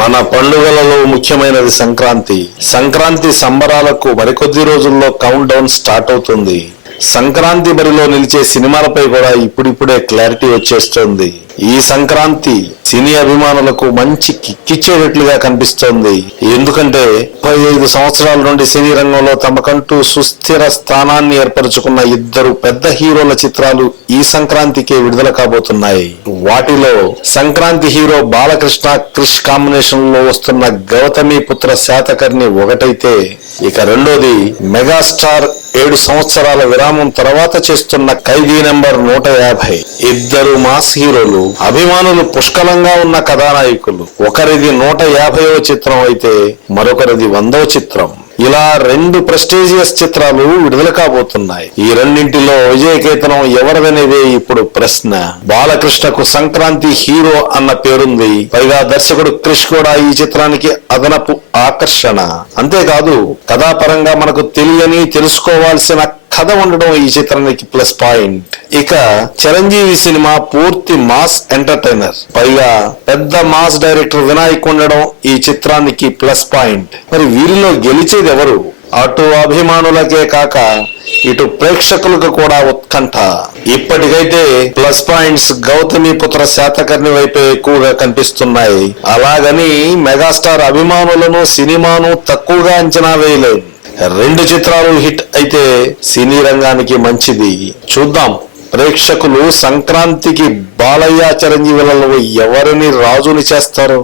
మన పండుగలలో ముఖ్యమైనది సంక్రాంతి. సంక్రాంతి సంబరాలకు మరికొద్ది రోజుల్లో కౌంట్ డౌన్ స్టార్ట్ అవుతుంది. సంక్రాంతి బరిలో నిలిచే సినిమాలపై కూడా ఇప్పుడిప్పుడే క్లారిటీ వచ్చేస్తోంది. ఈ సంక్రాంతి సినీ అభిమానులకు మంచి కిక్కిచ్చేటట్లుగా కనిపిస్తోంది. ఎందుకంటే ముప్పై ఐదు సంవత్సరాల నుండి సినీ రంగంలో తమకంటూ సుస్థిర స్థానాన్ని ఏర్పరచుకున్న ఇద్దరు పెద్ద హీరోల చిత్రాలు ఈ సంక్రాంతికే విడుదల కాబోతున్నాయి. వాటిలో సంక్రాంతి హీరో బాలకృష్ణ క్రిష్ కాంబినేషన్లో వస్తున్న గౌతమి పుత్ర శాతకర్ణి ఒకటైతే ఇక రెండోది మెగాస్టార్ ఏడు సంవత్సరాల విరామం తర్వాత చేస్తున్న ఖైదీ నెంబర్ నూట యాభై. ఇద్దరు మాస్ హీరోలు అభిమానులు పుష్కలంగా ఉన్న కథానాయకులు. ఒకరిది నూట యాభైవ చిత్రం అయితే మరొకరిది వందవ చిత్రం. ఇలా రెండు ప్రెస్టీజియస్ చిత్రాలు విడుదల కాబోతున్నాయి. ఈ రెండింటిలో విజయకేతనం ఎవరిదనేదే ఇప్పుడు ప్రశ్న. బాలకృష్ణకు సంక్రాంతి హీరో అన్న పేరుంది. పైగా దర్శకుడు క్రిష్ కూడా ఈ చిత్రానికి అదనపు ఆకర్షణ. అంతేకాదు కథాపరంగా మనకు తెలియని తెలుసుకోవాల్సిన కథ ఉండడం ఈ చిత్రానికి ప్లస్ పాయింట్. ఇక చిరంజీవి సినిమా పూర్తి మాస్ ఎంటర్టైనర్. పైగా పెద్ద మాస్ డైరెక్టర్ వినాయక్ ఉండడం ఈ చిత్రానికి ప్లస్ పాయింట్. మరి వీరిలో గెలిచేది ఎవరు? అటు అభిమానులకే కాక ఇటు ప్రేక్షకులకు కూడా ఉత్కంఠ. ఇప్పటికైతే ప్లస్ పాయింట్స్ గౌతమి పుత్ర శాతకర్ణి వైపే ఎక్కువగా కనిపిస్తున్నాయి. అలాగని మెగాస్టార్ అభిమానులను సినిమాను తక్కువగా అంచనా వేయలేదు రెండు చిత్రాలు హిట్ అయితే సినీ రంగానికి మంచిది. చూద్దాం. ప్రేక్షకులు సంక్రాంతికి బాలయ్య చిరంజీవులలో ఎవరిని రాజుని చేస్తారో?